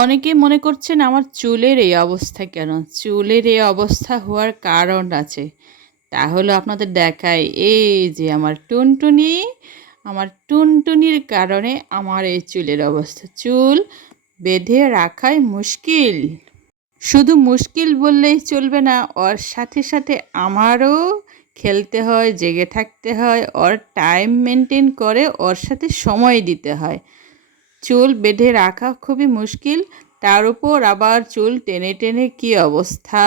অনেকে মনে করছেন আমার চুলের এই অবস্থা কেন? চুলের এই অবস্থা হওয়ার কারণ আছে। তাহলে আপনাদের দেখাই, এই যে আমার টুনটুনির কারণে আমার এই চুলের অবস্থা। চুল বেঁধে রাখাই মুশকিল। শুধু মুশকিল বললেই চলবে না, ওর সাথে সাথে আমারও খেলতে হয়, জেগে থাকতে হয়, ওর টাইম মেনটেন করে ওর সাথে সময় দিতে হয়। চুল বেঁধে রাখা খুবই মুশকিল, তার উপর আবার চুল টেনে টেনে কী অবস্থা,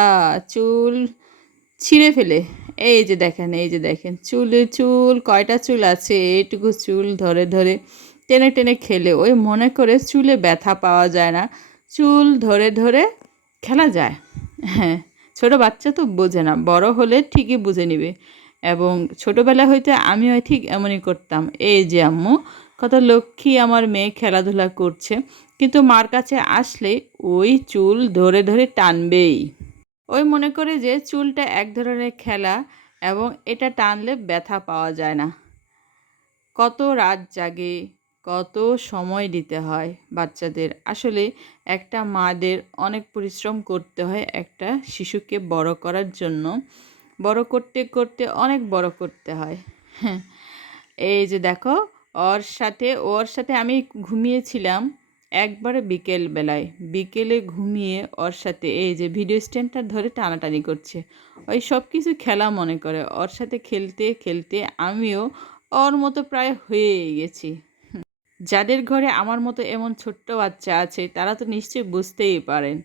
চুল ছিঁড়ে ফেলে। এই যে দেখেন চুল কয়টা চুল আছে, এইটুকু চুল ধরে ধরে টেনে টেনে খেলে ওই মনে করে চুলে ব্যথা পাওয়া যায় না, চুল ধরে ধরে খেলা যায়। হ্যাঁ, ছোটো বাচ্চা তো বোঝে না, বড় হলে ঠিকই বুঝে নিবে। এবং ছোটোবেলা হইতে আমিও ঠিক এমনই করতাম। এই যে আম্মু, কত লক্ষ্মী আমার মেয়ে খেলাধুলা করছে, কিন্তু মার কাছে আসলে ওই চুল ধরে ধরে টানবেই। ওই মনে করে যে চুলটা এক ধরনের খেলা এবং এটা টানলে ব্যথা পাওয়া যায় না। কত রাত জাগে, কত সময় দিতে হয় বাচ্চাদের। আসলে একটা মাদের অনেক পরিশ্রম করতে হয় একটা শিশুকে বড় করার জন্য। বড় করতে করতে অনেক বড় করতে হয়। হ্যাঁ, এই যে দেখো, ওর সাথে আমি ঘুমিয়েছিলাম একবারে বিকেলে ঘুমিয়ে ওর সাথে এই যে ভিডিও স্ট্যান্ডটা ধরে টানাটানি করছে। ওই সব কিছু খেলা মনে করে, ওর সাথে খেলতে খেলতে আমিও ওর মতো প্রায় হয়েই গেছি। যাদের ঘরে আমার মতো এমন ছোট্ট বাচ্চা আছে তারা তো নিশ্চয়ই বুঝতেই পারেন।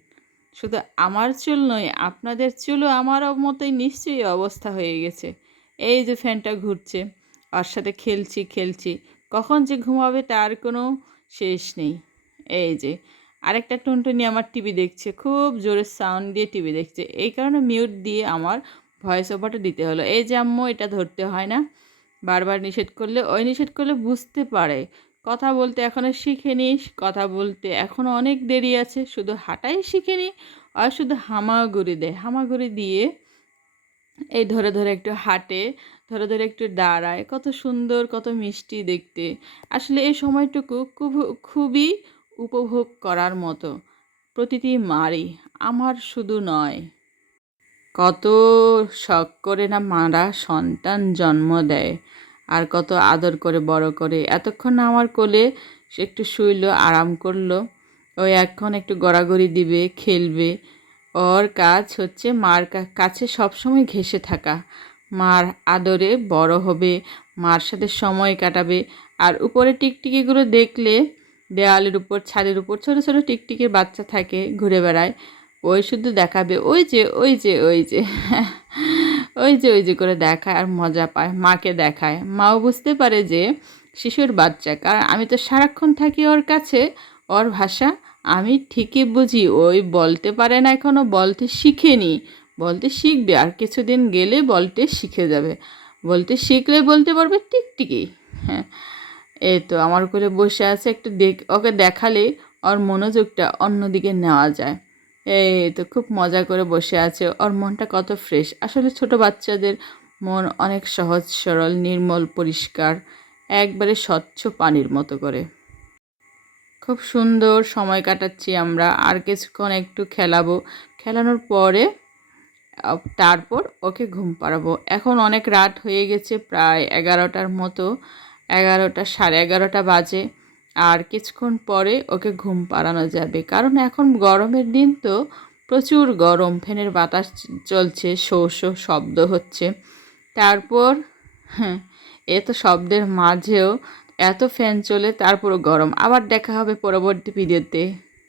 শুধু আমার চুল নয়, আপনাদের চুলও আমার মতোই নিশ্চয়ই অবস্থা হয়ে গেছে। এই যে ফ্যানটা ঘুরছে, ওর সাথে খেলছি খেলছি, কখন যে ঘুমাবে তার কোনো শেষ নেই। এই যে আরেকটা টুনটুনি আমার টিভি দেখছে, খুব জোরে সাউন্ড দিয়ে টিভি দেখছে, এই কারণে মিউট দিয়ে আমার ভয়েস ওভারটা দিতে হলো। এই যে আম্মু, এটা ধরতে হয় না, বারবার নিষেধ করলে বুঝতে পারে। কথা বলতে এখনও শিখেনি, কথা বলতে এখনও অনেক দেরি আছে, শুধু হাঁটাই শিখেনি। আর শুধু হামাগুড়ি দিয়ে এই ধরে ধরে একটু হাঁটে, ধরে ধরে একটু দাঁড়ায়, কত সুন্দর, কত মিষ্টি দেখতে। আসলে এই সময়টুকু খুবই উপভোগ করার মতো। প্রতিটি মারই, আমার শুধু নয়, কত শখ করে না মারা সন্তান জন্ম দেয়, আর কত আদর করে বড় করে। এতক্ষণ না আমার কোলে সে একটু শুইলো, আরাম করলো। ওই এখন একটু গড়াগড়ি দিবে, খেলবে। ওর কাজ হচ্ছে মার কাছে সবসময় ঘেঁষে থাকা, মার আদরে বড় হবে, মার সাথে সময় কাটাবে। আর উপরে টিকটিকিগুলো দেখলে, দেওয়ালের উপর, ছাদের উপর ছোটো ছোটো টিকটিকির বাচ্চা থাকে, ঘুরে বেড়ায়। ওই শুধু দেখাবে, ওই যে ওই যে করে দেখায় আর মজা পায়, মাকে দেখায়। মাও বুঝতে পারে যে শিশুর বাচ্চা, কারণ আমি তো সারাক্ষণ থাকি ওর কাছে। ওর ভাষা আমি ঠিকই বুঝি। ওই বলতে পারে না, এখনও বলতে শিখেনি, বলতে শিখবে, আর কিছুদিন গেলে বলতে শিখে যাবে। বলতে শিখলে বলতে পারবে টিকটিকি। হ্যাঁ, এই তো আমার কোলে বসে আছে, একটু ওকে দেখালে ওর মনোযোগটা অন্যদিকে নেওয়া যায়। এই তো খুব মজা করে বসে আছে, ওর মনটা কত ফ্রেশ। আসলে ছোট বাচ্চাদের মন অনেক সহজ সরল, নির্মল, পরিষ্কার, একবারে স্বচ্ছ পানির মতো করে। খুব সুন্দর সময় কাটাচ্ছি আমরা। আর কিছুক্ষণ একটু খেলাবো, খেলানোর পরে তারপর ওকে ঘুম পাড়াবো। এখন অনেক রাত হয়ে গেছে, প্রায় 11টার মতো, 11টা, সাড়ে 11টা বাজে। আর কিছুক্ষণ পরে ওকে ঘুম পাড়ানো যাবে, কারণ এখন গরমের দিন তো, প্রচুর গরম, ফ্যানের বাতাস চলছে, শো শো শব্দ হচ্ছে। তারপর হ্যাঁ, এত শব্দের মাঝেও এত ফ্যান চলে, তারপরও গরম। আবার দেখা হবে পরবর্তী ভিডিওতে।